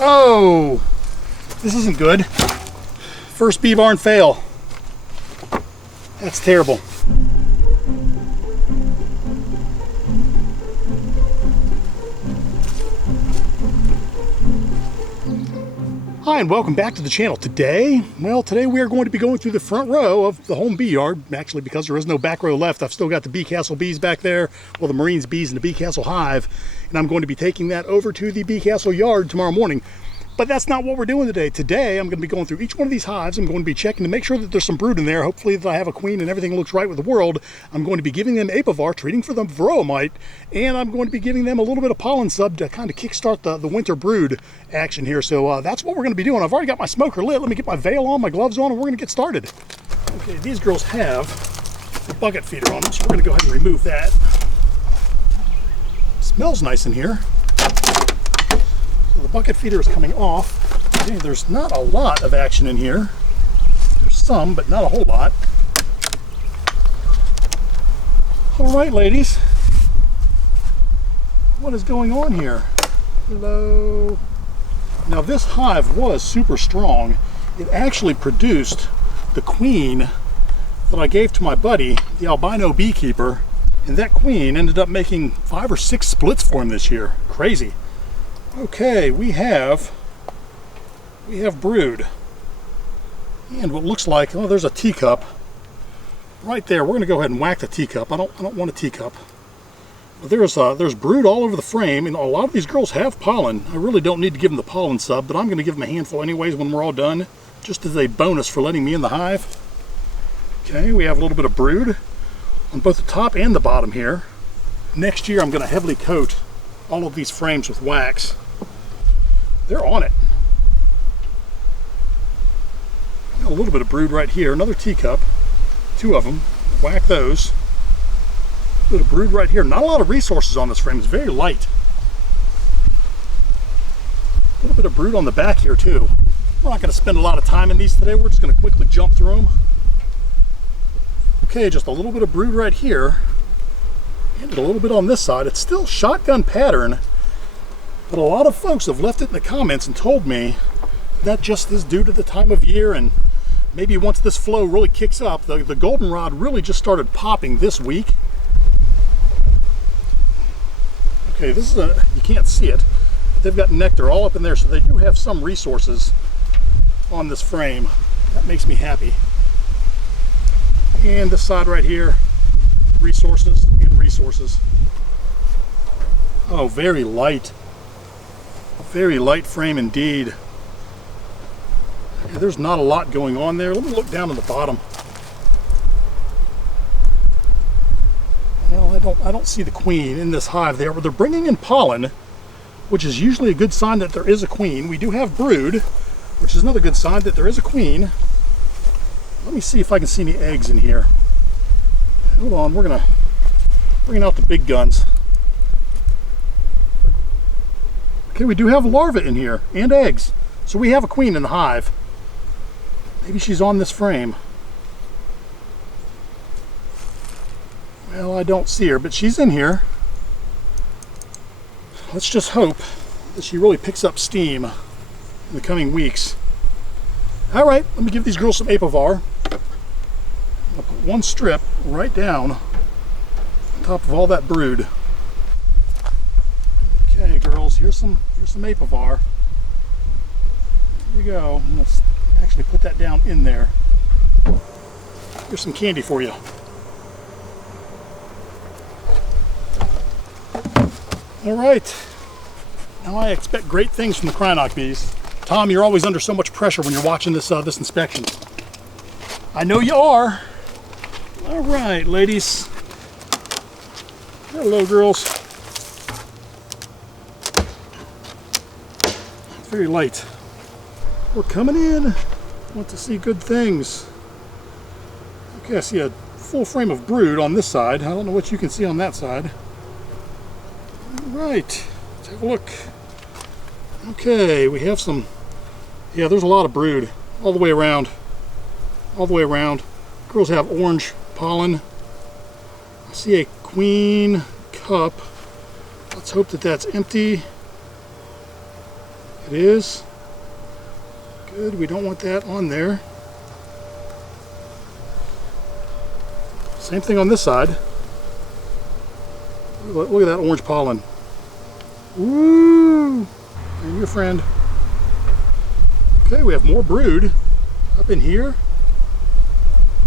Oh, this isn't good. First bee barn fail. That's terrible. Hi, and welcome back to the channel. Today we are going to be going through the front row of the home bee yard. Actually, because there is no back row left, I've still got the Bee Castle bees back there, well, the Marines bees in the Bee Castle hive, and I'm going to be taking that over to the Bee Castle yard tomorrow morning. But that's not what we're doing today. Today, I'm going to be going through each one of these hives. I'm going to be checking to make sure that there's some brood in there. Hopefully that I have a queen and everything looks right with the world. I'm going to be giving them apivar, treating for the varroa mite, and I'm going to be giving them a little bit of pollen sub to kind of kickstart the winter brood action here. So that's what we're going to be doing. I've already got my smoker lit. Let me get my veil on, my gloves on, and we're going to get started. Okay, these girls have the bucket feeder on them, so we're going to go ahead and remove that. Smells nice in here. So the bucket feeder is coming off. Okay, there's not a lot of action in here. There's some, but not a whole lot. All right, ladies. What is going on here? Hello. Now this hive was super strong. It actually produced the queen that I gave to my buddy, the albino beekeeper, and that queen ended up making 5 or 6 splits for him this year. Crazy. Okay, we have brood, and what looks like, oh, there's a teacup right there. We're going to go ahead and whack the teacup. I don't want a teacup. But there's brood all over the frame, and a lot of these girls have pollen. I really don't need to give them the pollen sub, but I'm going to give them a handful anyways when we're all done, just as a bonus for letting me in the hive. Okay, we have a little bit of brood on both the top and the bottom here. Next year I'm going to heavily coat all of these frames with wax. They're on it. A little bit of brood right here, another teacup, 2 of them, whack those. A bit of brood right here. Not a lot of resources on this frame, it's very light. A little bit of brood on the back here too. We're not going to spend a lot of time in these today, we're just going to quickly jump through them. Okay, just a little bit of brood right here, and a little bit on this side. It's still shotgun pattern, but a lot of folks have left it in the comments and told me that just is due to the time of year, and maybe once this flow really kicks up, the goldenrod really just started popping this week. Okay, this is you can't see it, but they've got nectar all up in there, so they do have some resources on this frame. That makes me happy. And this side right here, resources and resources. Oh, very light frame indeed. Yeah, there's not a lot going on there. Let me look down on the bottom. Well, I don't see the queen in this hive there, but they're bringing in pollen, which is usually a good sign that there is a queen. We do have brood, which is another good sign that there is a queen. Let me see if I can see any eggs in here. Hold on, we're gonna bring out the big guns. Okay, we do have larvae in here and eggs, so we have a queen in the hive. Maybe she's on this frame. Well, I don't see her, but she's in here. Let's just hope that she really picks up steam in the coming weeks. All right, let me give these girls some apivar. I'll put 1 strip right down on top of all that brood. Okay, girls, here's some apivar. Here you go. Let's actually put that down in there. Here's some candy for you. All right. Now I expect great things from the Krynock bees. Tom, you're always under so much pressure when you're watching this inspection. I know you are. All right, ladies. Hello, girls. It's very light. We're coming in. Want to see good things. Okay, I see a full frame of brood on this side. I don't know what you can see on that side. All right, let's have a look. Okay, we have some, yeah, there's a lot of brood all the way around. All the way around. Girls have orange pollen. I see a queen cup. Let's hope that that's empty. It is. Good, we don't want that on there. Same thing on this side. Look at that orange pollen. Woo! And your friend. Okay, we have more brood up in here.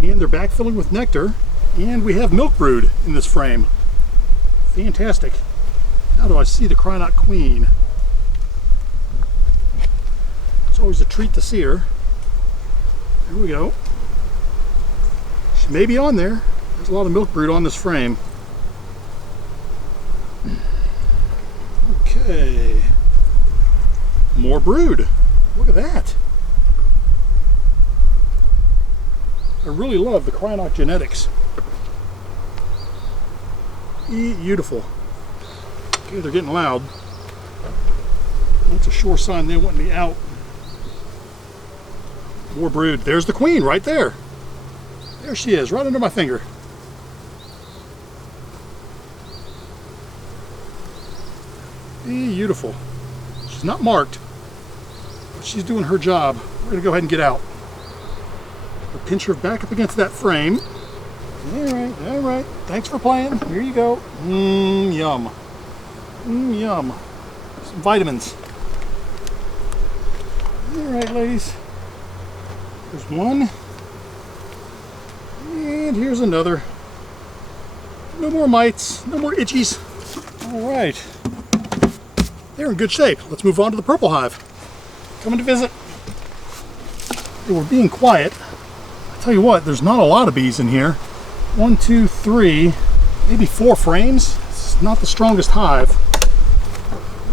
And they're backfilling with nectar. And we have milk brood in this frame. Fantastic. Now do I see the Cryonot queen? It's always a treat to see her. There we go. She may be on there. There's a lot of milk brood on this frame. Okay. More brood. Look at that. I really love the Cryonot genetics. Beautiful. Okay, they're getting loud. That's a sure sign they want me out. More brood. There's the queen right there. There she is, right under my finger. Beautiful. She's not marked, but she's doing her job. We're gonna go ahead and get out. We'll pinch her back up against that frame. All right. Thanks for playing. Here you go. Yum. Yum. Some vitamins. All right, ladies. There's one. And here's another. No more mites. No more itchies. All right. They're in good shape. Let's move on to the purple hive. Coming to visit. Hey, we're being quiet. I tell you what, there's not a lot of bees in here. 1, 2, 3, maybe 4 frames. It's not the strongest hive.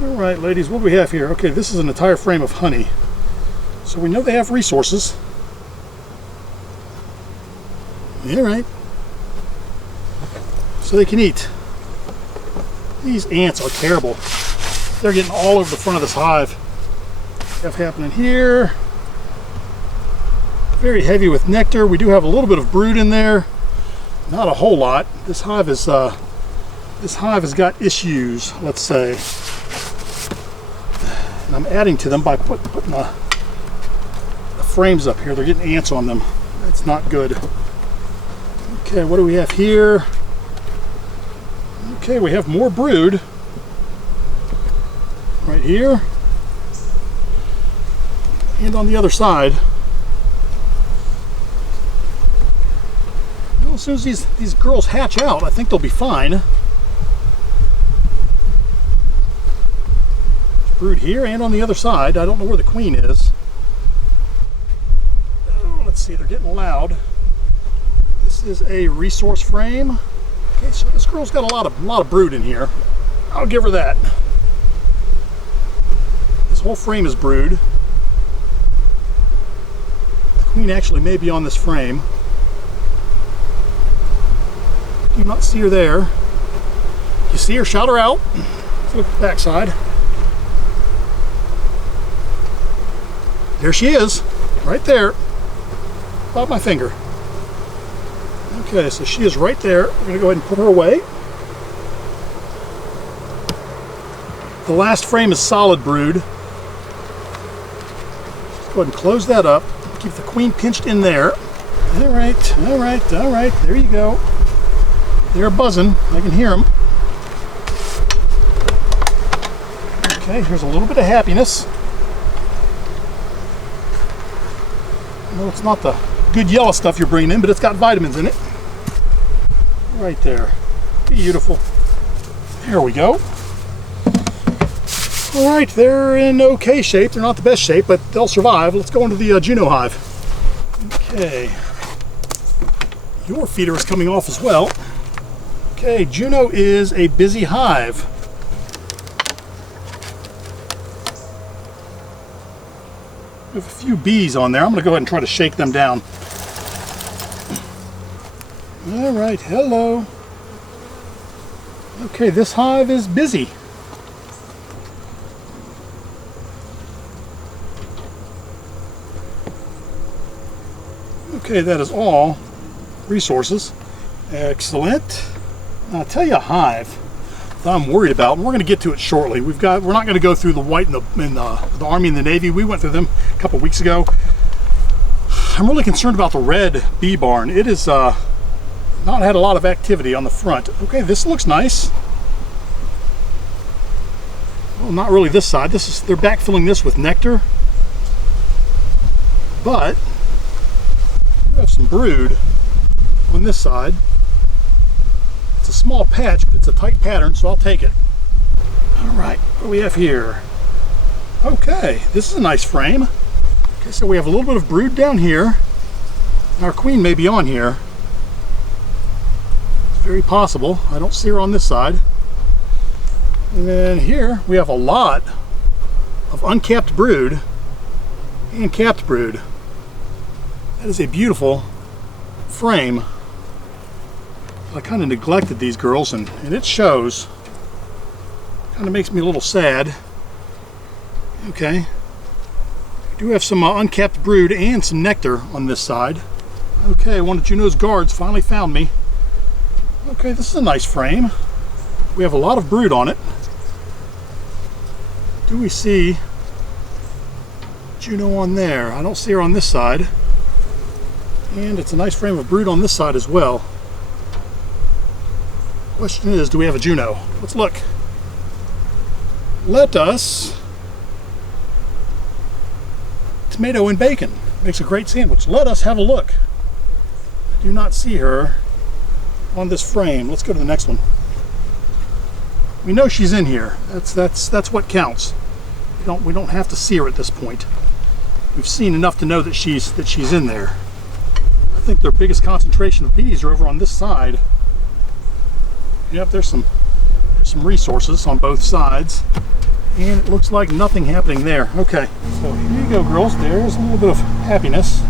All right, ladies, what do we have here? Okay, this is an entire frame of honey. So we know they have resources. All right. So they can eat. These ants are terrible. They're getting all over the front of this hive. Stuff happening here. Very heavy with nectar. We do have a little bit of brood in there. Not a whole lot. This hive has got issues, let's say. And I'm adding to them by putting the frames up here. They're getting ants on them. That's not good. Okay, what do we have here? Okay, we have more brood. Right here. And on the other side. Well, as soon as these girls hatch out, I think they'll be fine. Brood here and on the other side. I don't know where the queen is. Oh, let's see, they're getting loud. This is a resource frame. Okay, so this girl's got a lot of brood in here. I'll give her that. This whole frame is brood. The queen actually may be on this frame. Do not see her there. You see her? Shout her out. Let's look at the back side. There she is, right there, about my finger. Okay, so she is right there. I'm gonna go ahead and put her away. The last frame is solid brood. Let's go ahead and close that up. Keep the queen pinched in there. All right. There you go. They're buzzing. I can hear them. Okay, here's a little bit of happiness. No, it's not the good yellow stuff you're bringing in, but it's got vitamins in it. Right there. Beautiful. There we go. All right, they're in okay shape. They're not the best shape, but they'll survive. Let's go into the Juno hive. Okay. Your feeder is coming off as well. Okay, Juno is a busy hive. We have a few bees on there. I'm going to go ahead and try to shake them down. All right, hello. Okay, this hive is busy. Okay, that is all resources. Excellent. I'll tell you a hive. that I'm worried about, and we're going to get to it shortly. We're not going to go through the white and the Army and the Navy. We went through them a couple weeks ago. I'm really concerned about the red bee barn. It is not had a lot of activity on the front. Okay, this looks nice. Well, not really this side. They're backfilling this with nectar, but we have some brood on this side. It's a small patch, but it's a tight pattern, so I'll take it. All right, what do we have here? Okay, this is a nice frame. Okay, so we have a little bit of brood down here. Our queen may be on here. It's very possible. I don't see her on this side. And then here we have a lot of uncapped brood and capped brood. That is a beautiful frame. I kind of neglected these girls, and it shows. Kind of makes me a little sad. Okay. We do have some uncapped brood and some nectar on this side. Okay, one of Juno's guards finally found me. Okay, this is a nice frame. We have a lot of brood on it. Do we see Juno on there? I don't see her on this side. And it's a nice frame of brood on this side as well. Question is, do we have a Juno? Let's look. Let us. Tomato and bacon makes a great sandwich. Let us have a look. I do not see her on this frame. Let's go to the next one. We know she's in here. That's what counts. We don't have to see her at this point. We've seen enough to know that she's in there. I think their biggest concentration of bees are over on this side. Yep, there's some resources on both sides, and it looks like nothing happening there. Okay, so here you go, girls. There's a little bit of happiness.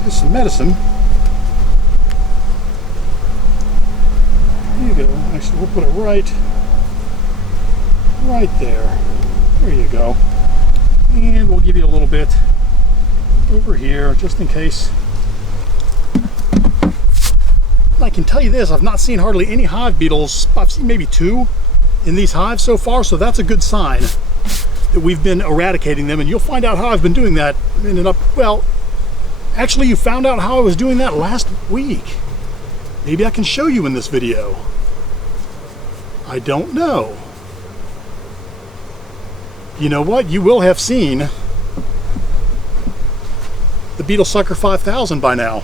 There's some medicine. Here you go. Actually, we'll put it right there. There you go. And we'll give you a little bit over here, just in case. I can tell you this, I've not seen hardly any hive beetles. I've seen maybe 2 in these hives so far, so that's a good sign that we've been eradicating them, and you'll find out how I've been doing that. Well, actually you found out how I was doing that last week. Maybe I can show you in this video. I don't know. You know what? You will have seen the Beetle Sucker 5000 by now.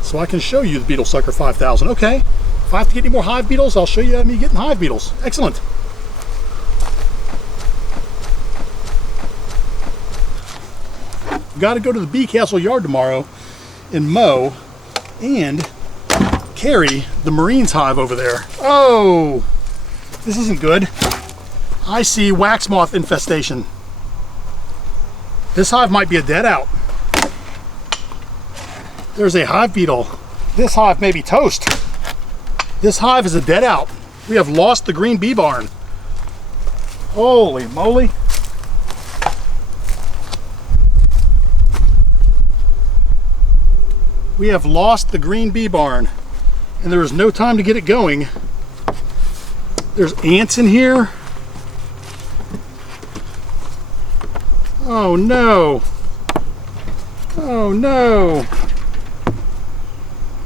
So I can show you the Beetle Sucker 5000. Okay, if I have to get any more hive beetles, I'll show you me getting hive beetles. Excellent. We've got to go to the Bee Castle yard tomorrow and mow and carry the Marines hive over there. Oh, this isn't good. I see wax moth infestation. This hive might be a dead out. There's a hive beetle. This hive may be toast. This hive is a dead out. We have lost the green bee barn. Holy moly. We have lost the green bee barn, and there is no time to get it going. There's ants in here. Oh no. Oh no.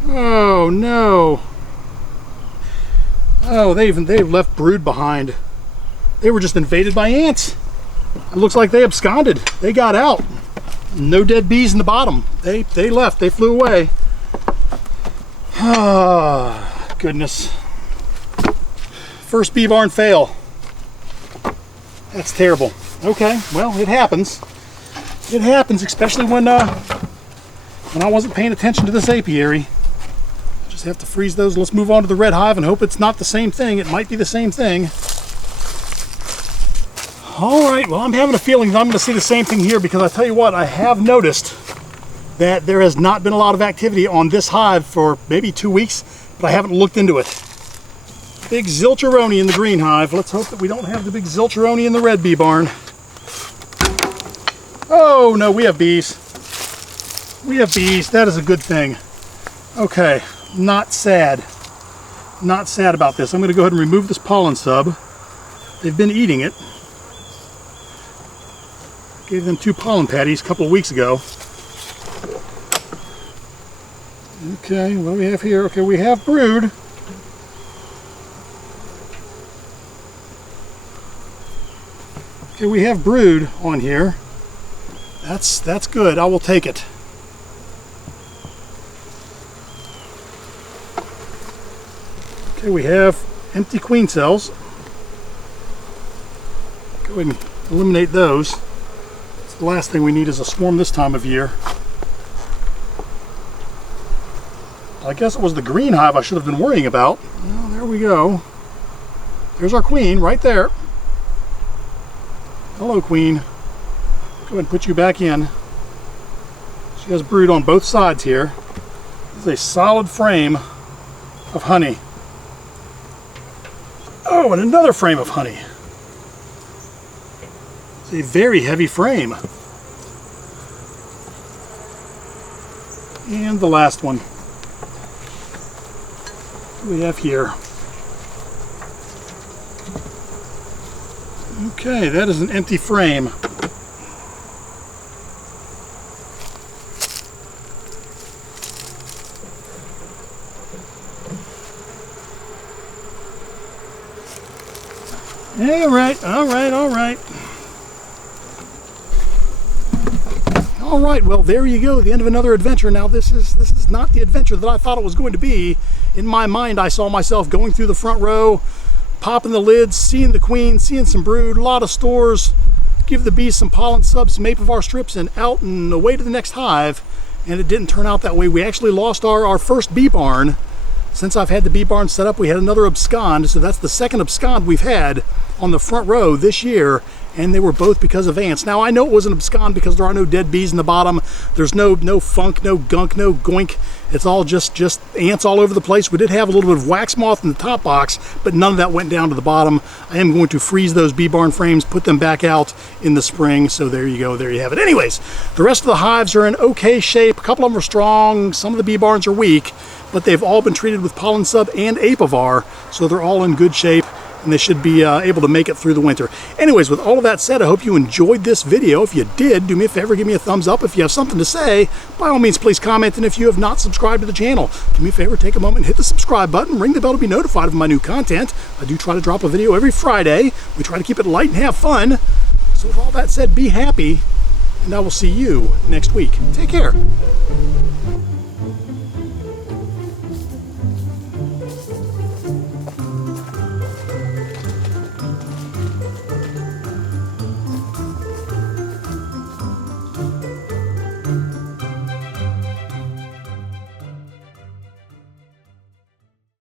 Oh no. Oh, they've left brood behind. They were just invaded by ants. It looks like they absconded. They got out. No dead bees in the bottom. They left. They flew away. Ah, goodness. First bee barn fail. That's terrible. Okay, well, it happens. It happens, especially when I wasn't paying attention to this apiary. Just have to freeze those. Let's move on to the red hive and hope it's not the same thing. It might be the same thing. All right, well, I'm having a feeling that I'm going to see the same thing here, because I tell you what, I have noticed that there has not been a lot of activity on this hive for maybe 2 weeks, but I haven't looked into it. Big zilcheroni in the green hive. Let's hope that we don't have the big zilcheroni in the red bee barn. Oh no, we have bees. We have bees. That is a good thing. Okay, not sad. Not sad about this. I'm going to go ahead and remove this pollen sub. They've been eating it. Gave them 2 pollen patties a couple of weeks ago. Okay, what do we have here? Okay, we have brood. Okay, we have brood on here. That's good. I will take it. Okay, we have empty queen cells. Go ahead and eliminate those. That's the last thing we need is a swarm this time of year. I guess it was the green hive I should have been worrying about. Well, there we go. There's our queen right there. Hello, queen. Go ahead and put you back in. She has brood on both sides here. This is a solid frame of honey. Oh, and another frame of honey. It's a very heavy frame. And the last one. What do we have here? Okay, that is an empty frame. All right, all right, all right. All right, well, there you go, the end of another adventure. Now, this is not the adventure that I thought it was going to be. In my mind, I saw myself going through the front row, popping the lids, seeing the queen, seeing some brood, a lot of stores, give the bees some pollen subs, some apivar strips, and out and away to the next hive. And it didn't turn out that way. We actually lost our first bee barn. Since I've had the bee barn set up, we had another abscond, so that's the second abscond we've had on the front row this year, and they were both because of ants. Now, I know it was an abscond because there are no dead bees in the bottom. There's no funk, no gunk, no goink. It's all just ants all over the place. We did have a little bit of wax moth in the top box, but none of that went down to the bottom. I am going to freeze those bee barn frames, put them back out in the spring, so there you go, there you have it. Anyways, the rest of the hives are in okay shape. A couple of them are strong, some of the bee barns are weak, but they've all been treated with pollen sub and apivar, so they're all in good shape, and they should be able to make it through the winter. Anyways, with all of that said, I hope you enjoyed this video. If you did, do me a favor, give me a thumbs up. If you have something to say, by all means, please comment, and if you have not subscribed to the channel, do me a favor, take a moment, hit the subscribe button, ring the bell to be notified of my new content. I do try to drop a video every Friday. We try to keep it light and have fun. So with all that said, be happy, and I will see you next week. Take care.